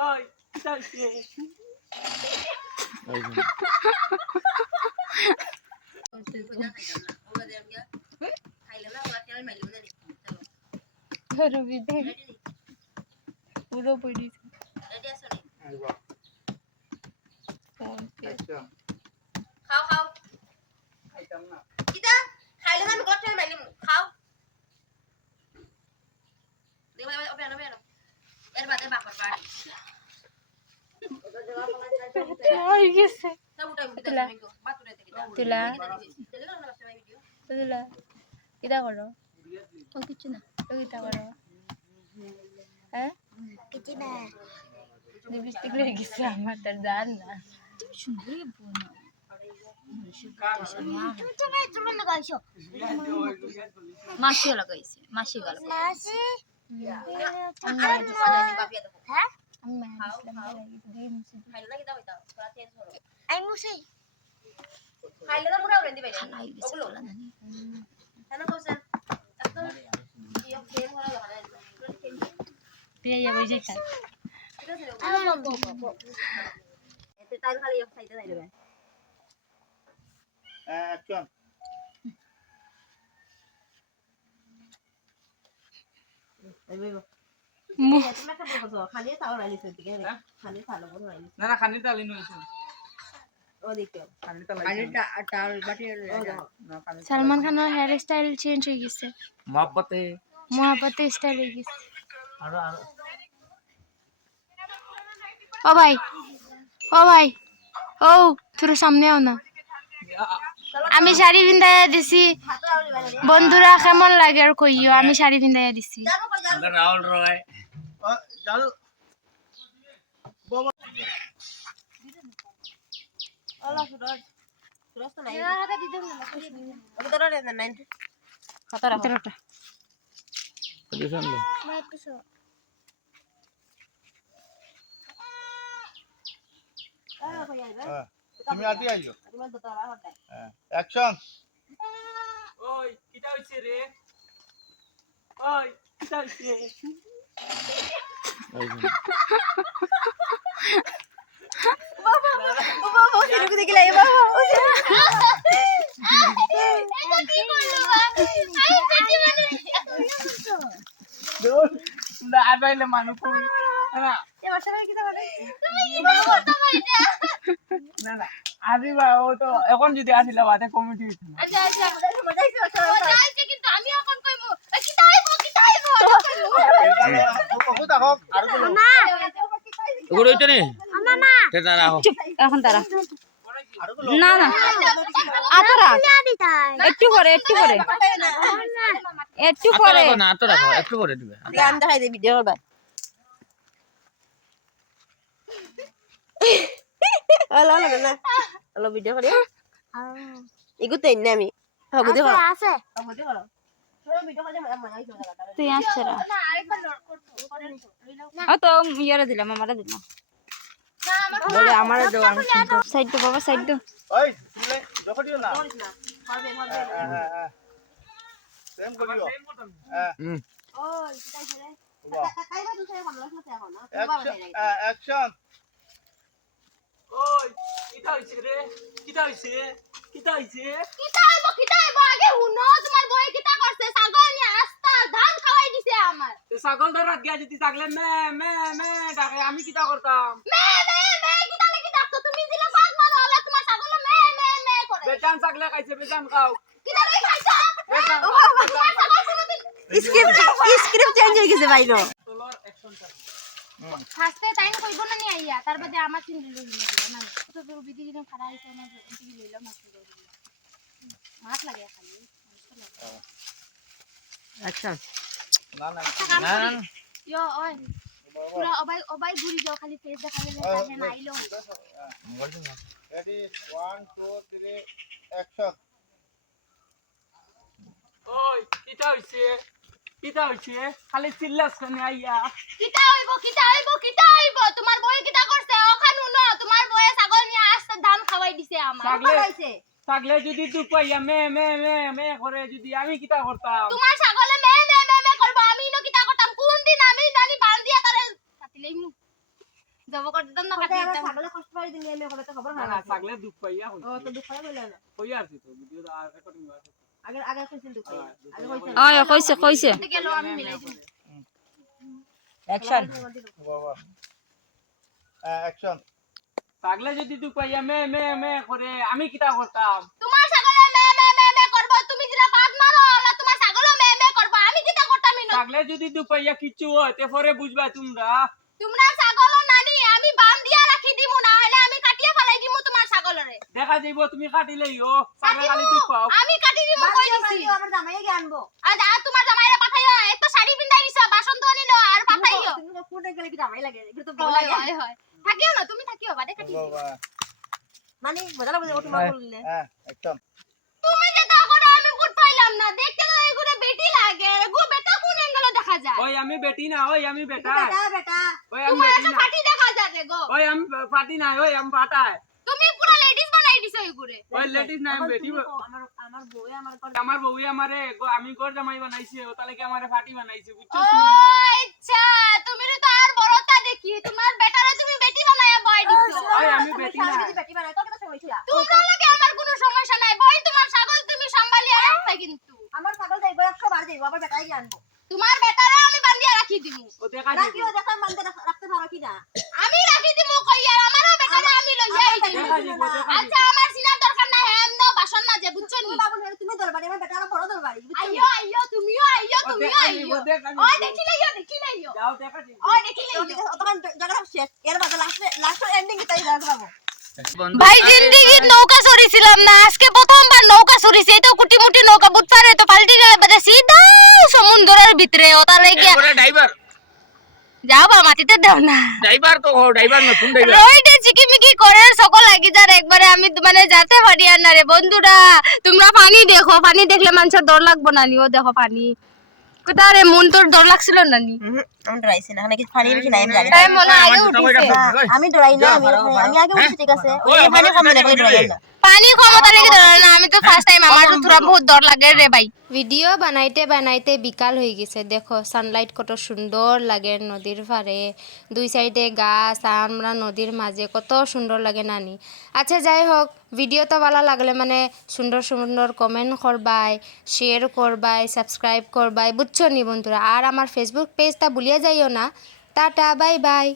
ওই কিটা হইছে পুরো পড়ি খাও খাও খাইতাম না কিটা খাইলে না আমি গটে মাইলিম খাও দেখো ওপে আনো এর বাদে বাকর বাড়ি হয়ে গেছে সব উঠাই উঠে দাও আমি বাতুরে থেকে তুলা চলে গেল না বাচ্চা ভিডিও তুলা কিটা করো ও কিছু না তো কিটা করো হ্যাঁ কিছু না লিপস্টিক লেগে গেছে আমার তার জান না তুমি সুন্দরই বোনা তুমি লাগাইছো মাসি লাগাইছে মাসি গাল মাসি হ্যাঁ আমি মায়ের ইসলাম লাগি দিয়ে মুছে খাইলে না কিটা হইতা তোরা চেঞ্জ করো আই মুছি খাইলে না মুরা উড়ে দিবে ওগুলো কেন কোসেন এত ইয়া ফের হলো লাগালে দিয়ে যাবে যে খাই এতে তাই খালি এক সাইডে যাই দেবে অ্যাকশন খালি তাও রাইলিছে দিকে খালি ভালো করে রাইলিছে না না খানি তালি নইছে ও দেখো খানি তালি খালিটা টাল বাটি সালমান খানের হেয়ার স্টাইল চেঞ্জ হয়ে গেছে মোহাব্বতে মহাপতে স্টাইল হয়ে গেছে আর ও ভাই ও তোর সামনে আও না আমি শাড়ি পিন্দাইয়া দিছি বন্ধুরা কেমন লাগে আর কইও আমি শাড়ি পিন্দাইয়া দিছি রাহুল রয় চল ওলা সুরজ সুরজ তো নাই হাতে দিতে না ওকে তোরা রে না নাই খাতারা তেরোটা পজিশন লো তুমি আটি আইলো অ্যাকশন ওই কিটা হইছে রে ওই কিটা হইছে বাবা সিরুক দেখিলা এ বাবা এটা কি করলো আমি পেটি মানে না আইলে মানুষ না এ বাসা কি করে তুমি কি করতে পারইটা না না আজি বা ও তো এখন যদি আসিলা বাতে কমিটি হইছিল আচ্ছা মজা হইছে কিন্তু আমি এখন কইমু কিটা আইবো ককু তাকক আর কোন না ওগুলো হইছে নি না না তে তারা চুপ এখন তারা না না আতরা একটু করে না তো রাখো একটু করে দিবে গান দেখাই দে ভিডিও করবা হলো না হলো ভিডিও করি এগুতে ইন্নে আমি হবু দে করো আছে হবু দে করো তোর ভিডিও করে মজা হইছে তুই আসছরা না আরেকবার নোট করতে ও তো ইয়ারে দিলাম আমারে দিলাম না আমার বলে আমারে দাও সাইড তো বাবা সাইড তো ওই তুই দেখো দিও না করিস না হবে হ্যাঁ সেম করিও হ্যাঁ ওই কিটাই ছেলে খাইবা তুই খাইবা ভালো লাগছে এখন না অ্যাকশন ওই কিটা হইছে রে কিটা হইছে কিটা আইবো আগে হুনো তোমার বই কিটা করছে ছাগল নিয়ে আস্তা ধান খাওয়াই দিছে আমার তে ছাগল ধরাত গিয়া যদি থাকলে মে ডাকে আমি কিটা করতাম মে কিটা লাগি ডাকতো তুমি দিলে বাদ মারো হলে তোমার ছাগল মে করে বেজান ছাগলে খাইছে বেজান খাও কিটা লাগি খাইছো বেজান তোমার ছাগল কোনদিন স্ক্রিপ্ট চেঞ্জ হয়ে গেছে ভাইনো তোলর অ্যাকশনটা ফার্স্টে টাইম কইবো না নি আইয়া তার বাদে আমার চিন লইলো না তো তোর বিধি দিন খাড়া হইছে না বিধি লইলো মাছ লাগে খালি অ্যাকশন না ইয়ো ওই পুরা অবাই ঘুরি যাও খালি ফেস দেখালে তাকে না আইলো রেডি 1 2 3 অ্যাকশন ওই কিটা হইছে খালি চিল্লাস কোনে আইয়া কিটা হইবো তোমার বই কিটা করছে ওখানে ন তোমার বইয়ে ছাগল নিয়ে আসছে ধান খাওয়াই দিছে আমার ছাগলে যদি তুই পাইয়া মে করে যদি আমি কিটা করতাম তোমার ছাগলে মে করবো আমি ন কিটা করতাম কোন দিন আমি জানি বাল দিয়া তারে কাটিলেই মু জব করে দিতাম না কথা কাটিয়ে আমার দিতাম ছাগলে কষ্ট পাই দিন আমি কথা খবর না হয় না ছাগলে দুঃখ পাইয়া ও হইছে তো দুঃখ হইলো না কই আসি তো ভিডিও আর রেকর্ডিং আছে আগে আগে কইছিল দুঃখ আগে কইছিল ওই কইছে কইছে গেল আমি মিলাই দিই অ্যাকশন বাবা অ্যাকশন ছাগলে যদি দুঃখ পাইয়া মে মে মে করে আমি কিটা করতাম তোমার ছাগলে মে মে মে মে করব তুমি যেটা পাত মারো আলা তোমার ছাগলও মে মে করব আমি কিটা করতাম ইনো ছাগলে যদি দুঃখ পাইয়া কিচ্ছু হয় তে পরে বুঝবা তোমরা তোমরা ছাগলও নানি আমি বান দিয়া রাখি দিমু না হলে আমি কাটিয়ে ফেলাই দিমু তোমার ছাগলরে দেখা যাইব তুমি কাটিলেই ও ছাগলে খালি দুঃখ পাও আমি কাটি দিমু কই দিছি আমার জামাইয়ে কি আনবো আজ আর তোমার জামাইরা পাঠাইও এত শাড়ি পিন্দাই দিছো বাসন ধুয়ে নিলো আর পাঠাইও তুমি তো ফুটে গেলে কি জামাই লাগে এগুলো তো হয় হয় হয় থাকিও না তুমি থাকিও বাদে কাটি বাবা মানে মজা লাগে ও তোমার বললে হ্যাঁ অ্যাকশন তুমি যে তা করো আমি বুঝ পাইলাম না দেখতে তো এগুলো বেটি লাগে গো বেটা কোন অ্যাঙ্গেলে দেখা যায় ওই আমি বেটি না ওই আমি বেটা বেটা বেটা ওই আমি তোমার বেটি তো না ফাটি দেখা যায় রে গো ওই আমি পাটি না ওই আমি পাটায় তুমি পুরো লেডিস বানাই দিছো এগুরে ওই লেডিস না আমি বেটি আমার আমার বউয়ে আমার আমার বউই আমারে আমি ঘর জামাই বানাইছে ও তাহলে কি আমারে ফাটি বানাইছে বুঝছো ও আচ্ছা তুমি তো আর বড়টা দেখি তোমার বেটারে তুমি বেটি বানায়া বয় দিছো ওই আমি বেটি না বেটি বানাই তো কথা হইছিল তোমার লাগে আমার কোনো সমস্যা নাই বই তোমার ছাগল তুমি সম্ভালিয়া রাখতে কিন্তু আমার ছাগল যাইবো 100 বার যাইবো আবার বেটাই কি আনবো তোমার বেটারে আমি বান্ধিয়া রাখি দিমু ও দেখা না যাইব কি ও দেখা মানতে রাখতে পারো কি না আমি রাখি দিমু কই আর আমারও বেটারে আমি লইয়া আই দিমু দেখা যাইব দেখা আচ্ছা আমার সিনা দরকার না হেম না বাসন না যে বুঝছো নি বাবু তুমি দরবারে আমার বেটা আরো বড় দরবারি আইয়ো আইয়ো তুমিও আইয়ো তুমিও আইয়ো ওই দেখি লইও যাও দেখা যাইব ওই দেখি লইও তখন জায়গা শেষ এর বাদে লাস্ট এন্ডিং তাই যাবো বাবু ভাই জিন্দেগির নৌকা চড়িছিলাম না আজকে প্রথমবার নৌকা চড়িছি এই তো কুটি মুটি নৌকা বুঝপারে তো পাল্টি গেলে বাদে সিধা সমুদ্রের ভিতরে ওটা লাগিয়া ড্রাইভার যাও বা মাটিতে দেও না ড্রাইভার তো ড্রাইভার নতুন ড্রাইভার ওইটা চিকিমিকি করে সকল লাগি যার একবারে আমি মানে যেতে পারি আর না রে বন্ধুরা তোমরা পানি দেখো পানি দেখলে মানুষের ডর লাগবো না নিও দেখো পানি কোথায় রে মন তোর ডর লাগছিল না নি আমি ডরাইছি না নাকি পানি বেশি নাই আমি জানি টাইম মনে আগে উঠিছে আমি ডরাই না আমি আগে উঠছি ঠিক আছে ওই পানি কম দেখলে ডরাই না পানি ক্ষমতা লেগে ধরে না আমি তো ফার্স্ট টাইম আমার তো থোড়া বহুত ডর লাগে রে ভাই ভিডিও বানাইতে বানাইতে বিকাল হয়ে গেছে দেখো সানলাইট কত সুন্দর লাগে নদীর পাড়ে দুই সাইডে গাছ আমরা নদীর মাঝে কত সুন্দর লাগে নানি আচ্ছা যাই হোক ভিডিওটা ভালো লাগলে মানে সুন্দর সুন্দর কমেন্ট করবাই শেয়ার করবাই সাবস্ক্রাইব করবাই বুঝছো নি বন্ধুরা আর আমার ফেসবুক পেজটা ভুলিয়ে যাইও না টাটা বাই বাই